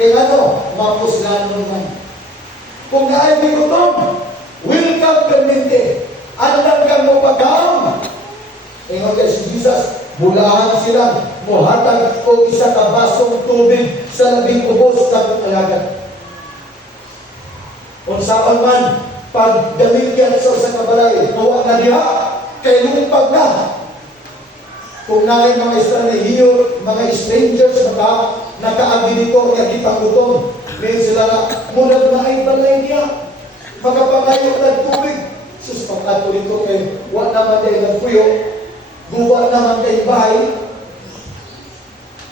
sila. Kaya ano, mapuslanon man. Kung dahil di gutom, welcome permente. Andang kang mo pagkaon. Ingon kay si Jesus, bulahan sila, muhatag o isa ka basong tubig sa labing ubos sa kalagat. Unsaon man, pag damigyan sa sa kabalay, mawa na diha, kay lumpag na. Kung naay mga Israeliyo, mga strangers, naka, nakaagi dito, nga gipangutom, ngayon sila na, mula na ay balay niya, makapangayo ng tubig. Sus, pagkato dito kay, wa naman tayo nagpuyo, guwa naman tayo bahay.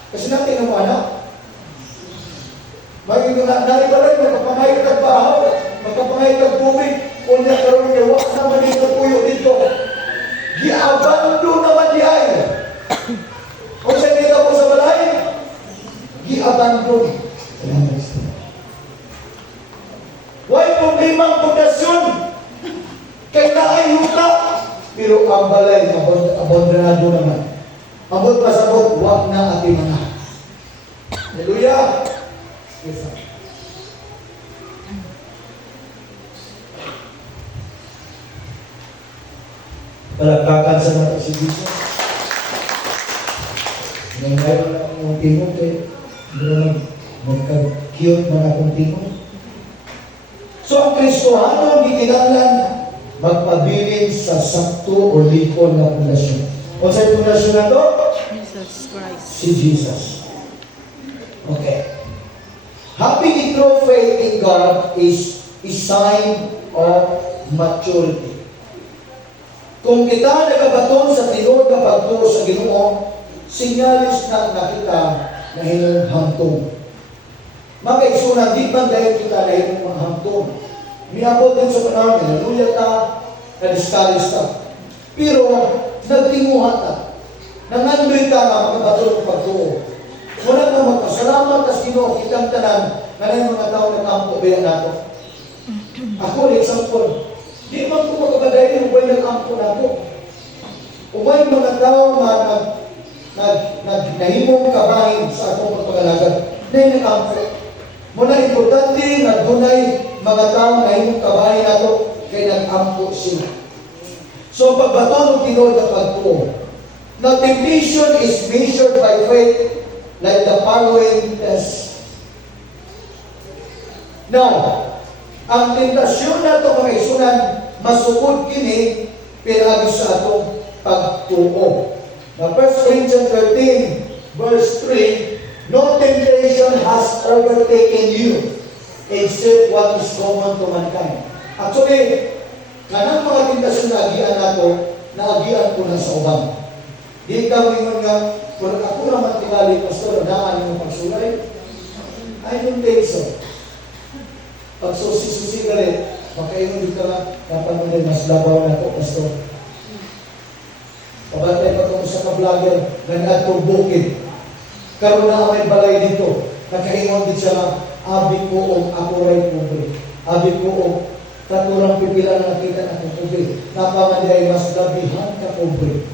Kasi natin ang anak, may na nalibalay, makapangayo ng bahaw, makapangayo ng tubig, kunya karoon kay wa naman tayo nagpuyo dito. Giabando naman di ay. Kung siya kita po sa balay, giabando. Why problema ang pundasyon? Kay naay yuta. Pero ang balay, abon- abondanado naman. Abot pa sa abot, wag na ating mga. Hallelujah! Yes, sir. Palagkakan sa mga si Jesus. Nangyay na akong tingog kay Bro, magka-cute man akong tingog. So ang Kristohano gikinahanglan magpabilin sa sakto o likon na pundasyon. O sa pundasyon na to? Jesus Christ. Si Jesus. Okay. Having a true faith in God is a sign of maturity. Kung kita nagabaton sa tinuod nga pagtuo sa Ginoo, sinyalis na nakita na hinahantong. Magkaigsunan, di man dahil kita na hinong mga hantong. Miabot din sa panahon, hallelujah ta, na-discourage ta. Pero, nagtinguhan ta. Nangandoy ta nga makabaton ng pagtuo. Wala na magpasalamat sa Ginoo, kitang tanan, na mga tao na kampo nato. Ako, example, di man ko magkabadayin kung may nag-ampo na ako. Kung may mga tao na nag, nag, nag, nahimong kabahin sa akong pagpagalagad, na yung nag-ampo. Muna importante na dunay mga tao na nahimong kabahin na ako, kay nag-ampo sila. So, pagbato ng Pinoy na pagtuo, Now, temptation is measured by faith like the following test. Now, ang tentasyon na ito mga isunan, masukod kini pinagi sa atong pagtuo. Now, 1 Corinthians 13, verse 3, No temptation has overtaken you except what is common to mankind. Actually, kanang mga tentasyon na agian nato, naagian ko na sa ubang. Di ka mingon nga, kung ako naman tingali, Pastor, daan yung pagsulay. I don't think so. Pag susi-susi ka nga, dapat mo din mas labaw na ito, Pastor. Pabantay pa itong sa ka-vlogger, ganyan itong bukid. Karoon na may balay dito. Nakaingon din siya nga, abi ko o ako ray pobre. Abi ko o katurang pipila na nakita na kong pobre. Napamanday mas labihan ka pobre.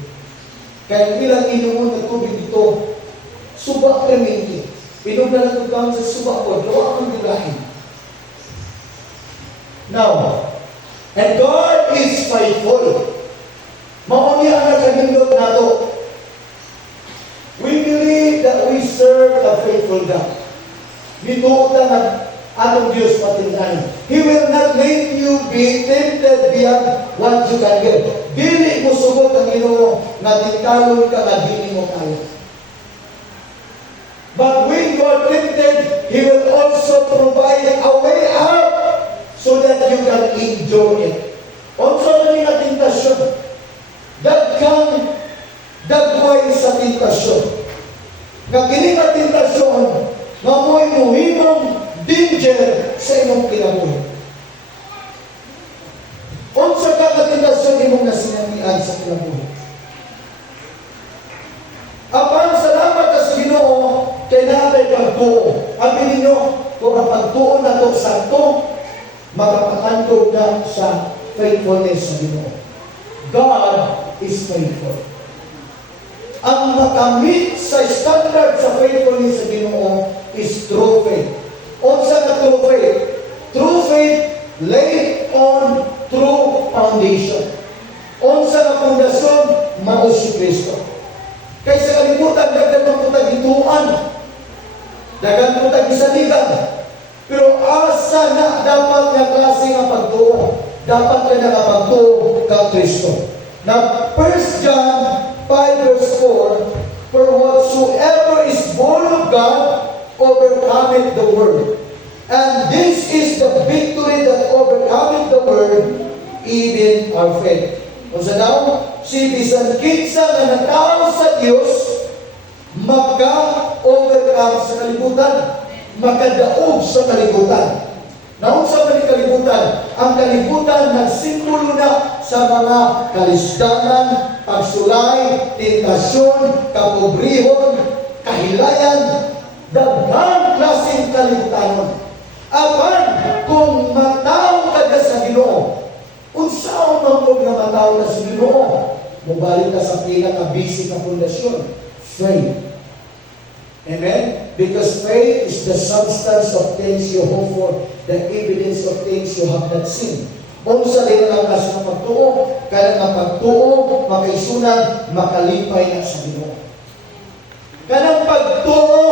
Kaya ilang inuman na tubig dito, suba perminti. Inom na ito sa suba ko, Now, and God is faithful. Mauni ang nagkagindot nato. We believe that we serve a faithful God. Bituutan ang atong Diyos patindahan. He will not let you be tempted beyond what you can get. Dili mo sugod ang Ginoo nga tingkalon ka nga dili mo kaya. But when are tempted, He will also provide a way so that you can enjoy it. Also na nga tentasyon. Dagkang dagway sa tentasyon. Nga kini nga tentasyon, nga mo'y muhimong danger sa imong kinabuhi. Unsa ka ka tentasyon imong nasinamian sa kinabuhi. Apan salamat sa Ginoo kay naatay pagtuo. Abi ninyo, kung ang pagtuo na to Santo, makapakantog na sa faithfulness sa Ginoo. God is faithful. Ang makamit sa standard sa faithfulness sa Ginoo is true faith. Unsa ka true faith? True faith laid on true foundation. Unsa ka pundasyon mao si Kristo. Kay sa kalibutan daghan man po tagituan. Daghan po tagisaligan. Pero asa na dapat nga klase nga pagtuo? Dapat ka na nga pagtuo kang Kristo. Now, 1 John 5 verse 4, For whatsoever is born of God overcometh the world. And this is the victory that overcometh the world, even our faith. O sa daw, si bisan kinsa nga natao sa Dios maka-overcome sa kalibutan, makadaog sa kalibutan. Naon sa mga kalibutan? Ang kalibutan nagsimbolo na sa mga kalisdanan, pagsulay, tentasyon, kapobrihon, kahilayan, daghang klaseng kalibutanon. Apan, kung mataw ka sa Ginoo, unsaon man kung na mataw ka sa Ginoo, mubalik ka sa pinaka-basic na pundasyon, faith. Amen? Because faith is the substance of things you hope for, the evidence of things you have not seen. Unsa din ang kasi ng pagtuo, kaya nga pagtuo, makaisunan, makalipay na sa Ginoo. Kanang pagtuo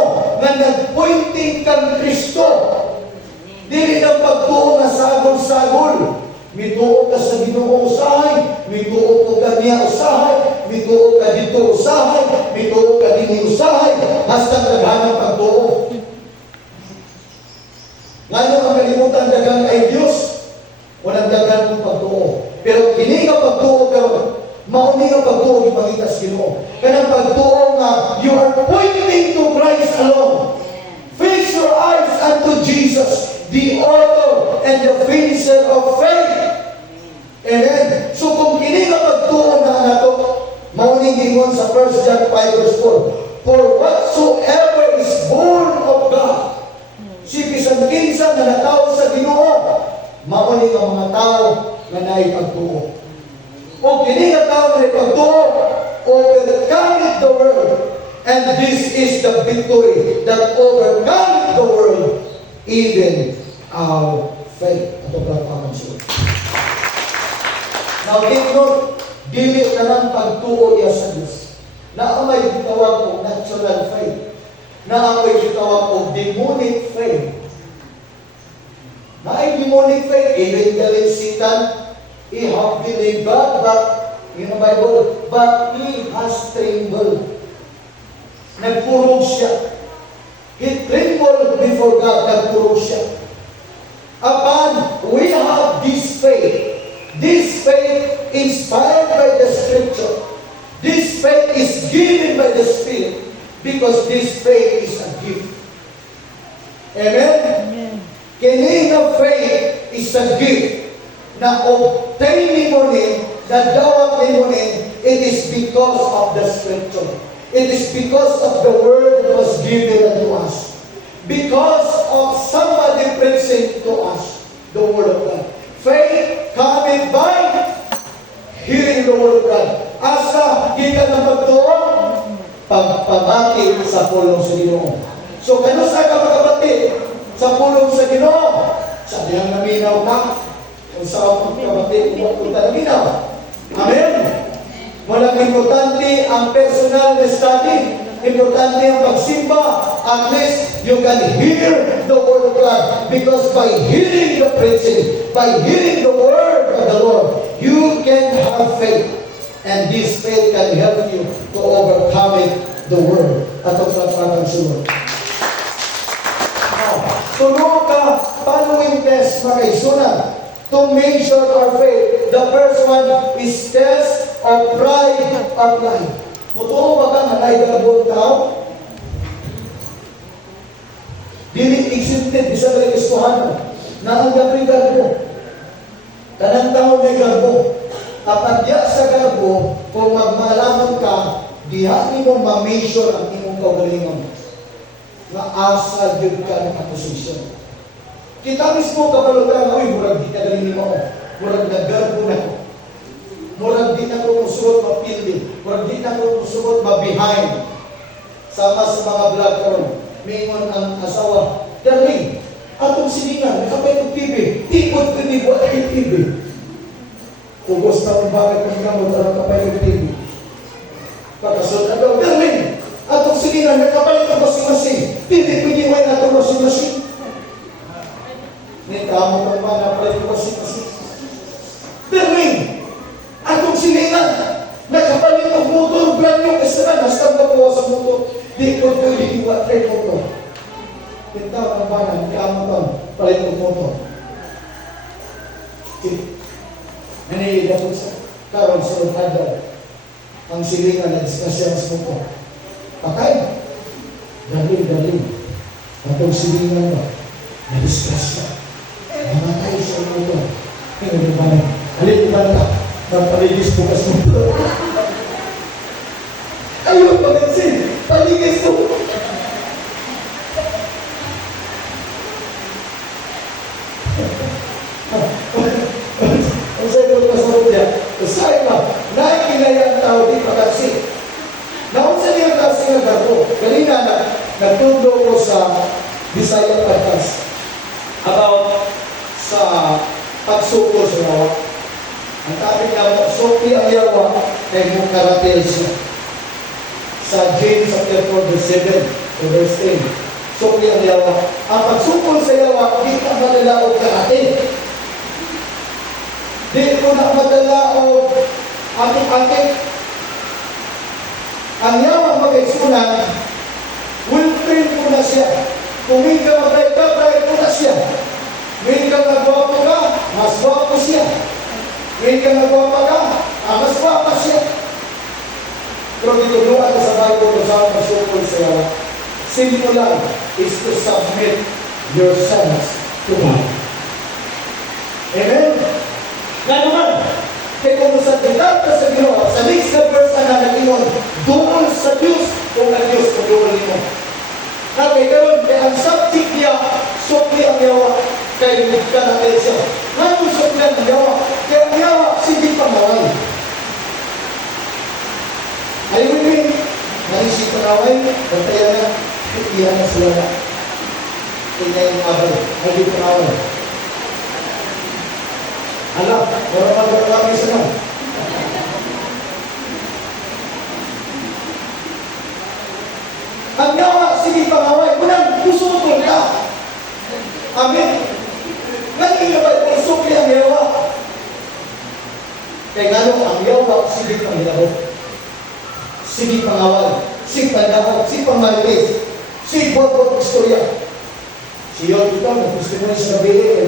nga nagpointing kang Kristo, dili ng pagtuo nga sagol-sagol. Mituo ka sa Ginoo usahay, mituo ko ka niya usahay, mituo ka dito usahay, mituo ka dinhi usahay, hasta naghanap pagtuo. Ngayon ang kalimutan dagang ay Diyos, walang dagan kong pagtuo. Pero kini nga pagtuo karon, mauni nga pagtuo yung makita sa Ginoo. Kanang pagtuo nga you are pointing to Christ alone. Fix your eyes unto Jesus, the author and the finisher of faith. Amen. So kung kini nga pagtuo na nato, gingon sa 1 John 5 verse 4, For whatsoever is born of God, si bisan kinsa nga natawo sa Ginoo, mauni ang mga tao nga naay. O kini nga tao nga pagtuo, overcometh the world, and this is the victory that overcometh the world, even our faith. Ito ba pamansin? Now, take note, dili na lang pagtuo niya sa Diyos. Na may gitawag ko natural faith. Na may gitawag ko demonic faith. Na ay demonic faith, even galing Satan, he have believed God, but, in the Bible, but he has trembled. Nagpurog siya. He trembled before God, nagpurog siya. Upon we have this faith, this faith inspired by the Scripture, this faith is given by the Spirit, because this faith is a gift. Amen? Kini nga faith is a gift na obtaining mo ni, na dawat ni mo ni, it is because of the Scripture. It is because of the word that was given unto us. Because of somebody preaching to us the word of God. Faith coming by hearing the word of God. Asa, gikan ng pagtuon, pagpamati sa pulong sa Ginoo. So, kano sa ka magkabati? Sa pulong sa Ginoo. Sa diyang naminaw ka. Kung sa akong pagkabati, pumunta naminaw. Amen? Walang importante ang personal na study. Importante ang pagsimba. At least you can hear the word of God. Because by hearing the preaching, by hearing the word of the Lord, you can have faith. And this faith can help you to overcome it, the world. At ang pagpapansunod. Now, tulo ka following test makaisunan to measure our faith. The first one is test of pride of life. Mutuo ba ka nga naigabot tao? Dili exempted, bisa ka istuhan na ang gabi garbo. Kanang tao may garbo. Apat diya sa garbo, kung magmalaman ka, diha ni mo ma-measure ang imong kaugalingon. Nga asa gyud ka ng posisyon. Kita mismo kabalutan, uy, murag di ka galing mo. Murag naggarbo na ko. Murag di na ko musuot mapildi. Murag di na ko musuot mabihain. Sama sa mga vlog karon. Mingon ang asawa. Darling, atong siningan, nakapay ng TV. Tikot ko ni buat ay TV. Kugos na ang bagay kong gamot ang nakapay ng TV. Pagkasunod na daw, darling, atong siningan, nakapay ng basing-basing. Hindi pwede may atong basing-basing. Ni kamo pa ba na pala kasi Na, kamo pa, palit ng motor. Nani, dapat sa karon sa Ulfada, ang silingan na diskasyon sa motor. Patay. Darling, darling, atong silingan ba, na diskasyon. Namatay sa motor. Kaya di ba na? Halip ba na? Magpaligis bukas mo. Ayun, pagansin. Paligis mo. Ang sabi ko sa niya, Usay ba? Naikinaya ang tao di pagkaksi. Naunsa niya ang kasi nga garo. Kanina na, nagtundo ko sa Bisaya Podcast about sa pagsuko sa yawa. Ang sabi niya mo, suki ang yawa kay mong karatel siya. Sa James chapter 4 verse 7 to verse 10. Suki ang yawa. Ang pagsukol sa yawa, di ka madala o karatel. Di ko na madala o atik-atik. Ang yawa mag-exunan, will train ko na siya. Kung hindi ka mag-try ko na siya. May ka nagwapo ka, mas gwapo siya. May ka nagwapa ka, ah, mas gwapa siya. Pero ditulungan ko sa Bible kung saan masukol sa yawa. Simple lang is to submit yourselves to God. Amen? Nga naman, kaya kung sa tigat ka sa Ginoo, sa next na verse na nanagingon, doon sa Diyos, kung ang Diyos, doon mo. Kaya karon kay ang subject niya, sukli ang yawa, kay ka na kayo siya. Ngayon sukli ang yawa, kaya ang yawa, sige pangaway. Ay, win-win. Si pangaway, kaya na, iyan na sila na. Kaya yung abay, ay di pangaway. Alam, wala magkakami sa mga. Ang yawa, sige pangaway, kunang kusukol ka. Amen. Ba kung sukli ang yawa? Kaya nga nung ang yawa, sige pangyawa. Sige pangaway, sige pandahok, sige pangmalilis, sige buat-buat istorya. Siya kita, gusto mo na sabihin,